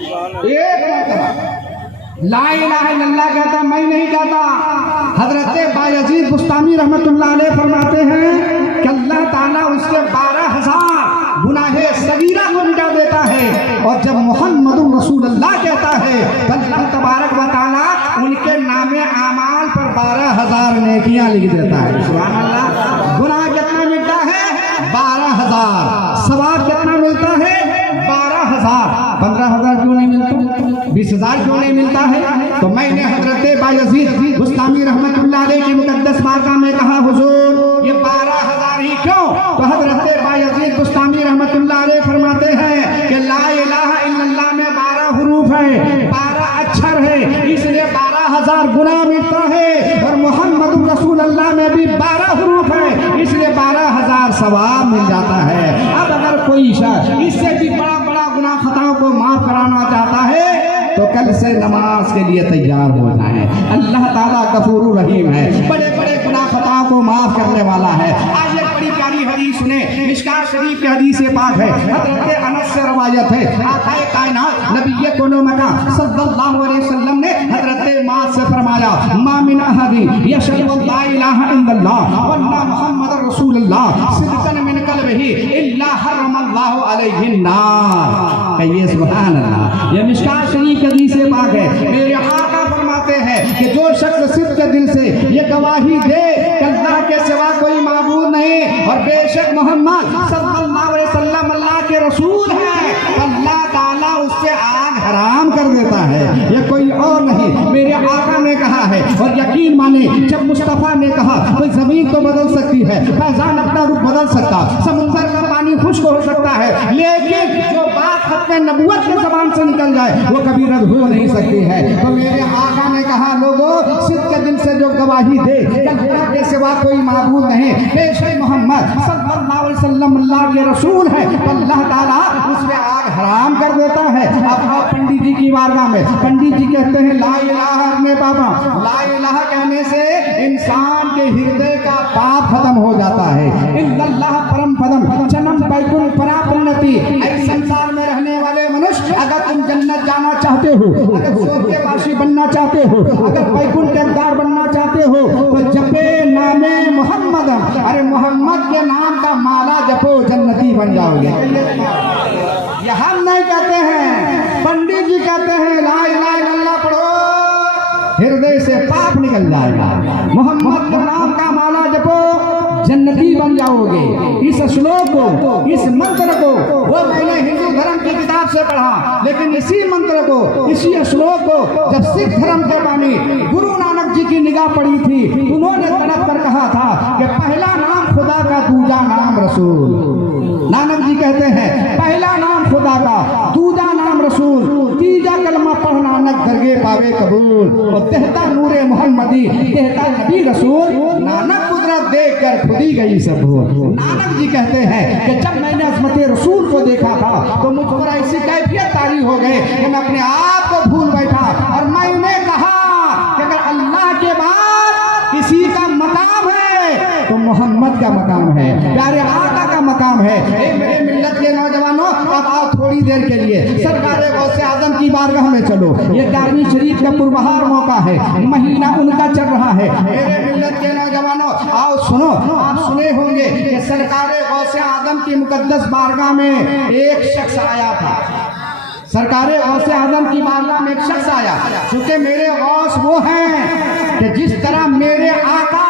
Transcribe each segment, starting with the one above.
एक मरतबा ला इलाहा इल्लल्लाह कहता, मैं नहीं कहता। हजरत बायजीद बुस्तामी रहमतुल्लाह अलैह फरमाते हैं कि अल्लाह ताला उसके 12,000 गुनाहे सगीरा को मिटा देता है, और जब मुहम्मदुर रसूलुल्लाह कहता है तो अल्लाह तबारक व तआला उनके नामे आमाल पर 12,000 नेकियां लिख देता है। सुभान अल्लाह। गुनाह कितना मिटता है? 12,000। सवाब कितना मिलता है? 12,000। 15,000 क्यों नहीं मिलता? 20,000 क्यों नहीं मिलता है? तो मैंने हजरत बायजीद बुस्तामी रहमतुल्लाह अलैह की मुकद्दस बारगाह में कहा, हुजूर ये 12,000 ही क्यों? तो हजरत बायजीद बुस्तामी रहमतुल्लाह अलैह फरमाते हैं कि ला इलाहा इल्लल्लाह में 12 हुरूफ है, 12 अक्षर है, इसलिए 12,000 गुनाह मिटता है, और मुहम्मद रसूलुल्लाह में भी 12 हुरूफ है, इसलिए 12,000 सवाब मिल जाता है। अब अगर कोई शख्स इससे भी बड़ा बड़ा गुनाह खताओं को माफ कराना चाहता है तो कल से नमाज के लिए तैयार हो जाए। अल्लाह ताला गफूर रहीम है, बड़े बड़े गुनाह खताओं को माफ करने वाला है। आज एक बड़ी प्यारी हदीस सुने, मिशकात शरीफ की हदीस पाक है, हज़रत अनस से रवायत है, आक़ाए कायनात नबी कोनो मका सल्लल्लाहु अलैहि वसल्लम ने हज़रत माद से फरमाया, मा मिन अहदिन यशहदु ला इलाहा इल्लल्लाह व अन्ना मुहम्मदुर रसूलुल्लाह सिद्क़न मिन क़ल्बिही इल्ला हर्रमल्लाहु अलैहि अन्नार। कहिए सुभान अल्लाह। ये मिशकात शरीफ की हदीस पाक है। मेरे आका फरमाते हैं कि जो शख्स सिद्क़ के दिल से ये गवाही दे कि अल्लाह के सिवा कोई माबूद नहीं और बेशक मोहम्मद सल्लल्लाहु अलैहि वसल्लम अल्लाह के रसूल हैं, अल्लाह ताला उससे आग हराम कर देता है, ये कोई और नहीं। मेरे आका ने कहा है, और यकीन माने जब मुस्तफ़ा ने कहा तो जमीन तो बदल सकती है, फैजान अपना रूप बदल सकता, समुद्र का पानी खुश्क हो सकता है, लेकिन जो बात खत्म नबूवत के ज़बान से निकल जाए वो कभी रद्द हो नहीं सकती है। तो मेरे आका ने कहा, लोगों सिद्क़ के दिल से जो गवाही दे कि अल्लाह के सिवा कोई माबूद नहीं, बेशक मोहम्मद सल्लल्लाहु अलैहि वसल्लम अल्लाह के रसूल है, तो अल्लाह ताला उसमें आग हराम कर देता है। अब आओ पंडित जी की बारगाह में, पंडित जी कहते हैं ला इलाहा अपने बाबा, ला इलाहा कहने से इंसान के हृदय का पाप खत्म हो जाता है। इल्लल्लाह परम पदम जन्म बैकुल परापन्नति। इस संसार में रहने वाले मनुष्य, अगर तुम जन्नत जाना चाहते हो, अगर स्वर्गवासी बनना चाहते हो, अगर बैकुंठ के दार बनना चाहते हो, तो जपे नामे मोहम्मद, अरे मोहम्मद के नाम का माला जपो, जन्नती बन जाओगे। ये हम नहीं कहते हैं, पंडित जी कहते हैं ला इलाहा इल्लल्लाह पढ़ो, हृदय से पाप निकल जाएगा। मोहम्मद के नाम का माला जपो, जन्नती बन जाओगे। इस श्लोक को, इस मंत्र को वो मैंने हिंदू धर्म की किताब से पढ़ा, लेकिन इसी मंत्र को, इसी श्लोक को जब सिख धर्म के बानी गुरु नानक जी की निगाह पड़ी थी, उन्होंने तड़प कर कहा था कि पहला नाम खुदा का, दूजा नाम रसूल। नानक जी कहते हैं पहला नाम खुदा का, दूजा नाम रसूल, तीजा कलमा पढ़ नानक दरगे पावे कबूल, और कहता नूरे मोहम्मदी, कहता नबी रसूल, नानक कुदरत देख कर खुदी गई सब हो। नानक जी कहते हैं कि जब मैंने अज़मत रसूल को देखा था तो मुझ पर ऐसी कैफियत तारी हो गई कि मैं अपने आप को भूल बैठा, और मैंने कहा कि अगर अल्लाह के बाद किसी का मकाम है तो मोहम्मद का मकाम है, प्यारे आका का मकाम है। मेरे मिल्लत के नौजवानों, अब आओ थोड़ी देर के लिए सरकार गौसे आजम की बारगाह में चलो। ये 11वीं शरीफ का पुरबहार मौका है, महीना उनका चल रहा है। मेरे मिल्लत के नौजवानों आओ सुनो, आप सुने होंगे कि सरकार गौसे आजम की मुकद्दस बारगाह में एक शख्स आया था। सरकार गौसे आजम की बारगाह में एक शख्स आया, चूंकि मेरे गौस वो हैं कि जिस तरह मेरे आका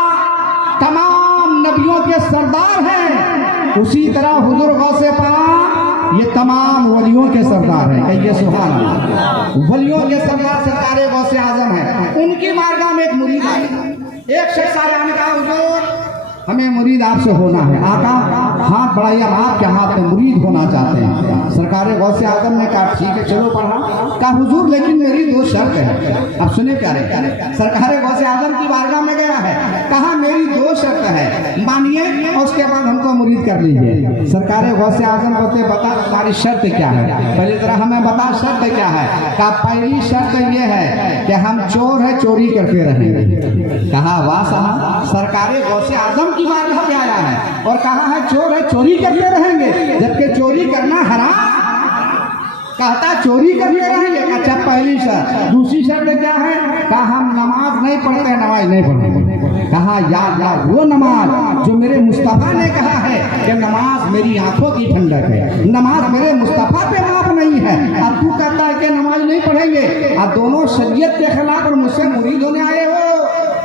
तमाम नबियों के सरदार हैं, उसी तरह हुजूर गौसे पाक ये तमाम वलियों के सरदार हैं। कहिए सुभान अल्लाह। वलियों के सरदार सरकार गौसे आजम है। उनकी बारगाह में एक मुरीद आया, एक शख्स आया ने कहा, हुजूर हमें मुरीद आपसे होना है। आका हाथ बढ़ाइए, आपके हाथ में मुरीद होना चाहते हैं। सरकार गौसे आजम ने कहा ठीक है चलो पढ़ा। कहा हुजूर लेकिन मेरी 2 शर्त है। अब सुने प्यारे, सरकार गौसे आजम की बारगाह में गया है, कहा मेरी 2 शर्त है, मानिए और उसके बाद हमको मुरीद कर लीजिए। सरकार गौसे आजम कहते बता तुम्हारी शर्त क्या है, पहले जरा हमें बता शर्त क्या है। कहा पहली शर्त ये है कि हम चोर है, चोरी करते रहेंगे। कहा वाह साहब, सरकार गौसे आजम की बारगाह में आया है और कहा है चोर है, चोरी करते रहेंगे, जबकि चोरी करना हराम। कहता चोरी करने रहेंगे। अच्छा पहली शर्त। दूसरी शर्त क्या है? कहा हम नमाज नहीं पढ़ते, नमाज नहीं पढ़ते। कहा या अल्लाह वो नमाज जो मेरे मुस्तफ़ा ने कहा है कि नमाज मेरी आंखों की ठंडक है, नमाज मेरे मुस्तफ़ा पे माफ नहीं है, अब तू कहता है कि नमाज नहीं पढ़ेंगे, अब दोनों शरीयत के खिलाफ और मुझसे मुरीद होने आए हो।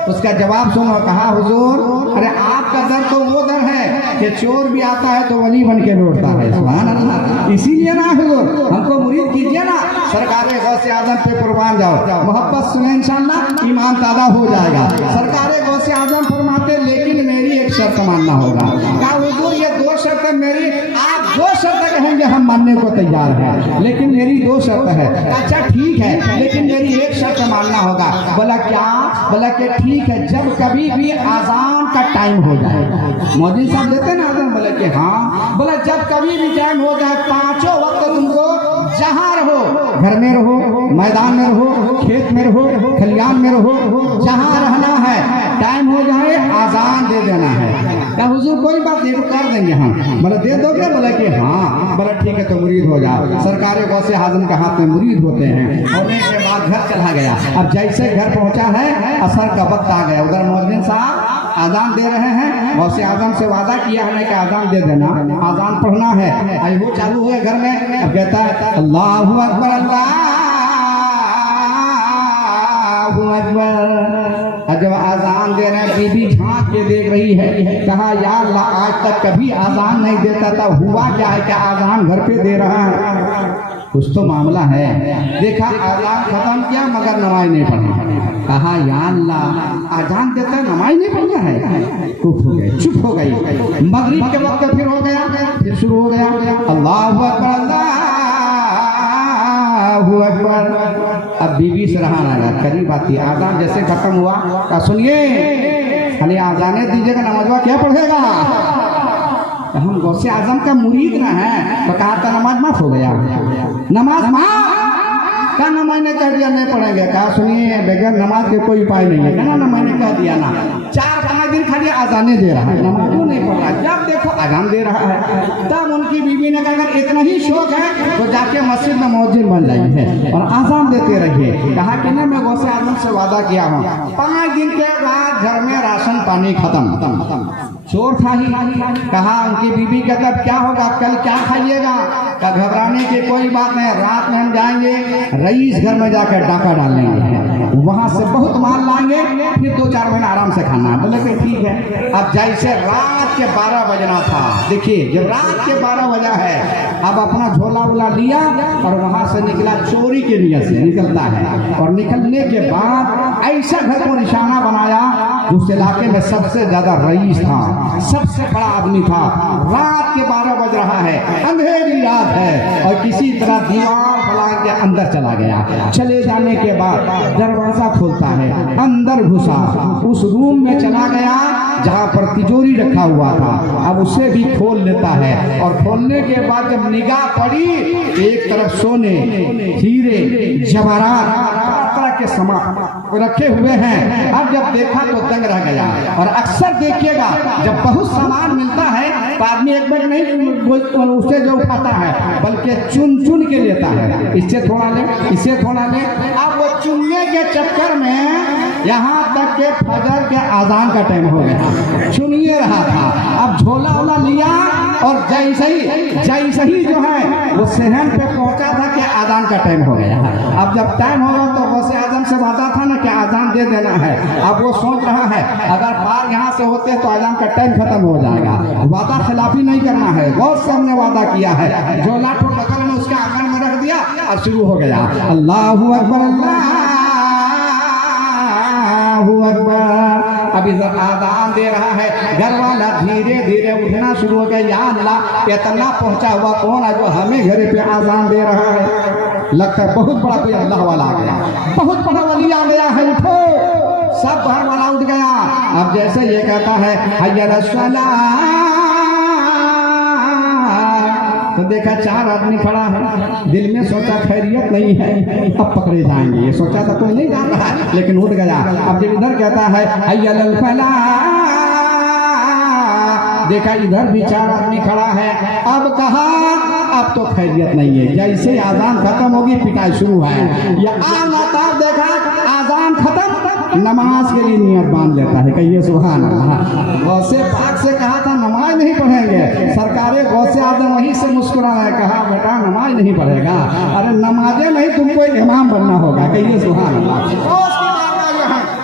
उसका जवाब सुनो। कहा हुजूर अरे आपका दर तो वो दर है कि चोर भी आता है तो वली बन के लौटता है। सुभान अल्लाह। इसीलिए ना हुजूर हमको मुरीद कीजिए ना, सरकारे गौसे आजम पे कुर्बान जाओ, मोहब्बत सुने इंशाअल्लाह ईमान ताज़ा हो जाएगा। सरकारे गौसे आजम फरमाते लेकिन मेरी एक शर्त मानना होगा। कहा हुजूर ये दो शर्त मेरी, आप दो शर्त कहेंगे हम मानने को तैयार हैं, लेकिन मेरी दो शर्त है। अच्छा ठीक है लेकिन मेरी एक शर्त मानना होगा। बोला क्या? बोला कि ठीक है जब कभी भी आजान का टाइम हो जाए। मौलवी साहब देते ना आजान? बोले कि हाँ। बोला जब कभी भी टाइम हो जाए, पांचों वक्त तुमको जहाँ रहो, घर में रहो, मैदान में रहो, खेत में रहो, खलियान में रहो, जहाँ रहना है, टाइम हो जाए आजान दे देना है। क्या हुजूर कोई बात नहीं कर देंगे हम? बोला दे दोगे? बोला कि हाँ। बोला ठीक है तो मुरीद हो जाओ। सरकारे गौसे आजम के हाथ में मुरीद होते हैं। होने के बाद घर चला गया। अब जैसे घर पहुंचा है असर का वक्त आ गया। उधर मौलवी साहब आजान दे रहे हैं, गौसे आजम से वादा किया है कि आजान दे देना, आजान पढ़ना है। अब वो चालू हुए घर में। अब कहता है अल्लाहु अकबर अल्लाहु अकबर। जब आजान दे रहे हैं बीबी झांक के देख रही है। कहा यार आज तक कभी आजान नहीं देता था, हुआ क्या है कि आजान घर पे दे रहा है? कुछ तो मामला है। देखा आजान खत्म किया मगर नमाज नहीं पढ़ी। कहा या अल्लाह आजान देता नमाज नहीं पढ़ना है। चुप हो गए, चुप हो गई। मगरिब के वक्त फिर हो गया, फिर शुरू हो गया अल्लाहु अकबर अल्लाहु अकबर। अब बीवी से रहा ना करीब आती, आजान जैसे खत्म हुआ का सुनिए खाली आजाने दीजिएगा, नमाजवा क्या पढ़ेगा? हम गौसे आजम का मुरीद ना है तो कहा था नमाज माफ हो गया, नमाज माफ का ना मैंने कह दिया नहीं पढ़ेंगे। कहा सुनिए बगैर नमाज के कोई उपाय नहीं है। ना मैंने कह दिया ना, 4-5 दिन खाली आजाने दे रहा है, नमाज क्यों नहीं पढ़ रहा? जब देखो आजान दे रहा है। तब उनकी बीवी ने कहा अगर इतना ही शौक है तो जाके मस्जिद में मौजिन बन जाइए है और आजान देते रहिए। कहा कि नहीं मैं गौसे आजम से वादा किया हूँ। 5 दिन के बाद घर में राशन पानी खत्म। चोर था ही। कहा उनकी बीबी का तब क्या होगा, कल क्या खाइएगा? का घबराने की कोई बात नहीं, रात में हम जाएंगे रईस घर में जाकर डाका डालेंगे, वहां से बहुत माल लाएंगे, फिर 2-4 महीना आराम से खाना। बोले कि ठीक है। अब जैसे रात के 12 बजना था, देखिए जब रात के 12 बजा है, अब अपना झोला वोला लिया और वहां से निकला, चोरी के नियत से निकलता है। और निकलने के बाद ऐसा घर को निशाना बनाया जो उस इलाके में सबसे ज्यादा रईस था, सबसे बड़ा आदमी था। रात के 12 बज रहा है, अंधेरी रात है, और किसी तरह दीवार फलांग के अंदर चला गया। चले जाने के बाद दरवाजा खोलता है, अंदर घुसा, उस रूम में चला गया जहाँ पर तिजोरी रखा हुआ था। अब उसे भी खोल लेता है और खोलने के बाद जब निगाह पड़ी, एक तरफ सोने, हीरे, जवाहरात के सामान रखे हुए हैं। अब जब देखा तो दंग रह गया। और अक्सर देखिएगा जब बहुत सामान मिलता है तो आदमी एक बार नहीं उसे जो उठाता है बल्कि चुन चुन के लेता है, इससे थोड़ा ले, इससे थोड़ा ले। अब वो चुनने के चक्कर में यहाँ तक के फजर के आजान का टाइम हो गया, चुनिए रहा था। अब झोला वोला लिया और जैसे ही जो है वो सहन पे पहुंचा था कि आजान का टाइम हो गया। अब जब टाइम होगा तो गौसे आजम से वादा था ना कि आजान दे देना है। अब वो सोच रहा है अगर पार यहाँ से होते तो आजान का टाइम खत्म हो जाएगा। वादा खिलाफी नहीं करना है, गौर से हमने वादा किया है। झोला ठोक बगल में उसके आंगन में रख दिया और शुरू हो गया अल्लाहु अकबर अल्लाहु अकबर। अब इधर आजान दे रहा है, घर वाला धीरे धीरे उठना शुरू हो गया। या अल्लाह इतना पहुंचा हुआ कौन है जो हमें घर पे आजान दे रहा है? लगता है बहुत बड़ा कोई अल्लाह वाला आ गया, बहुत बड़ा वली आ गया है, उठो। सब घर वाला उठ गया। अब जैसे ये कहता है हय्या अलस्सलाह, तो देखा 4 आदमी खड़ा है। दिल में सोचा खैरियत नहीं है, अब पकड़े जाएंगे, ये सोचा था कोई नहीं जान रहा है, लेकिन उठ गया। अब जब इधर कहता है हय्या अल फलाह, देखा इधर भी 4 आदमी खड़ा है। अब कहा अब तो खैरियत नहीं है। जैसे आजान खत्म होगी पिटाई शुरू है। या आना देखा आजान खत्म नमाज के लिए नियत बांध लेता है। कहिए सुभान अल्लाह। गौसे पाक से कहा था नमाज नहीं पढ़ेंगे, सरकारे गौसे आदम वहीं से मुस्कुरा है, कहा बेटा नमाज नहीं पढ़ेगा, अरे नमाजें नहीं तुमको इमाम बनना होगा। कहिए सुभान अल्लाह।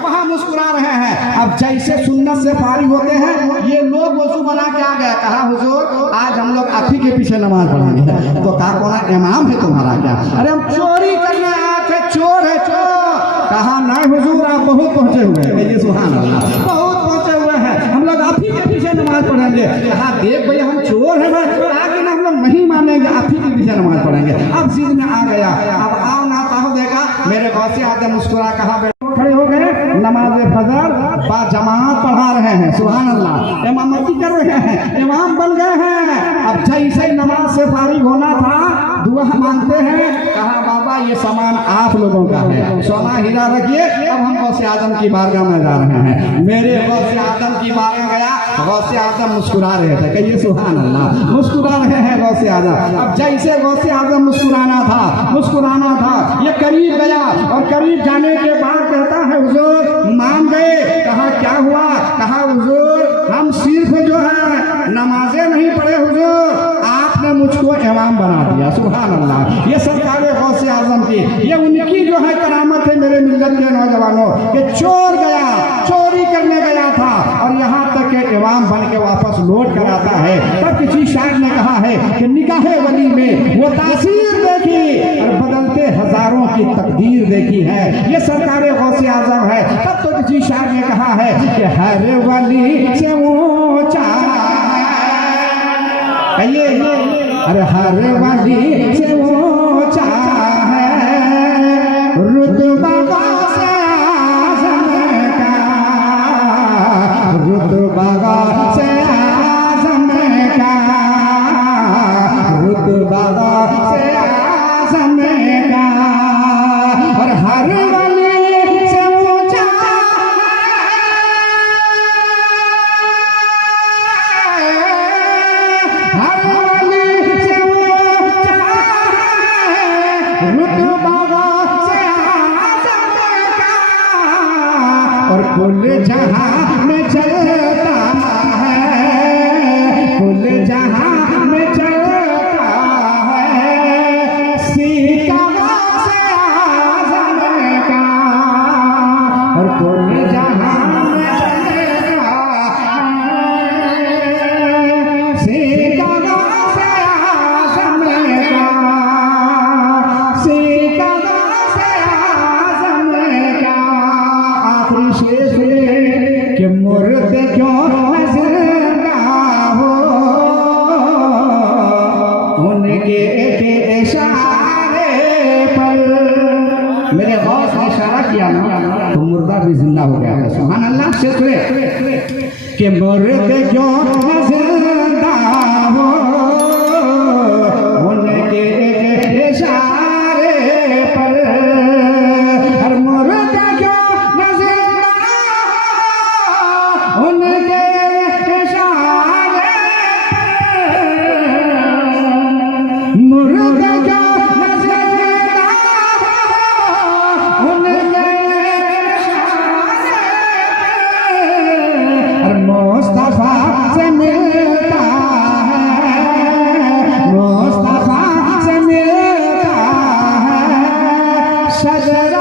वहाँ मुस्कुरा रहे हैं। अब जैसे सुन्नत से फारिग होते हैं ये लोग वजू बना के आ गया, कहा हुजूर आज हम लोग आप ही के पीछे नमाज पढ़ेंगे। तो कहा कौन इमाम है तुम्हारा क्या? अरे हम चोरी करने आए थे, चोर है चोर। कहा नहीं हुजूर आप बहुत पहुंचे हुए हैं। कहिए सुभान अल्लाह। बहुत पहुंचे हुए हैं, हम लोग आप ही के पीछे नमाज पढ़ेंगे। कहा देख भैया हम चोर है लेकिन हम लोग नहीं मानेंगे, आप ही के पीछे नमाज पढ़ेंगे। अब जिद में आ गया। अब आओ ना पाओ देखा मेरे गौसे आदम मुस्कुरा, कहा खड़े हो गए, नमाज फजर बा जमात पढ़ा रहे हैं। सुभान अल्लाह। इमामती कर रहे हैं, इमाम बन गए हैं। अब जैसे नमाज से फारिग होना था दुआ मांगते हैं। कहा बाबा ये सामान आप लोगों का है, सोना हीरा रखिए। अब हम गौसे आदम की बारगाह में जा रहे हैं। मेरे गौसे आदम की बारगाह गया, गौसे आदम मुस्कुरा रहे थे। कहिए सुभान अल्लाह। मुस्कुरा रहे हैं गौसे आदम। अब जैसे गौसे आदम मुस्कुराना था ये करीब गया और करीब जाने के बाद कहता है हुजूर मान गए। कहा क्या हुआ? कहा हुजूर हम सिर्फ जो है नमाजें नहीं पढ़े हुजूर, आपने मुझको इमाम बना दिया। सुभान अल्लाह। ये सरकार गौसे आजम की, ये उनकी जो है करामत है मेरे मिल्लत के नौजवानों के। चोर गया, चोरी करने गया था और यहाँ तक के इमाम बन के वापस लौट कर आता है। तब किसी शायर ने कहा है कि निकाहे वली में वो तासीर देखी और बदलते हजारों की तकदीर देखी है। ये सरकार गौसे आजम है। तब तो किसी शायर ने कहा है कि हर वली से ऊंचा, कहिए अरे हर वली से ऊंचा है रुतबा गौसे आजम का, रुतबा गौसे आजम का, रुतबा गौसे आजम का। और हर वली से ऊंचा हर वली से ऊंचा रुतबा गौसे आजम का। और कुल जहां में चलता है, कुल जहां में चलता है सीता गौसे आजम का। और कुल जहां में चलता है सीता गौसे आजम का, सीता गौसे आजम का। आखिरी शेर कि मुर्द क्यों जिंदा हो उनके इशारे पर। मेरे गौस ने इशारा किया ना तो मुर्दा भी जिंदा हो गया। सुभान अल्लाह। शेर कि मुर्द क्यों जिंदा हो उनके इशारे पर। हर मुर्द क्यों जिंदा हो उनके इशारे पर। मुर्द क्यों जिंदा हो उनके इशारे पर। और मुस्तफा से मिलता है, मुस्तफा से मिलता है शजरा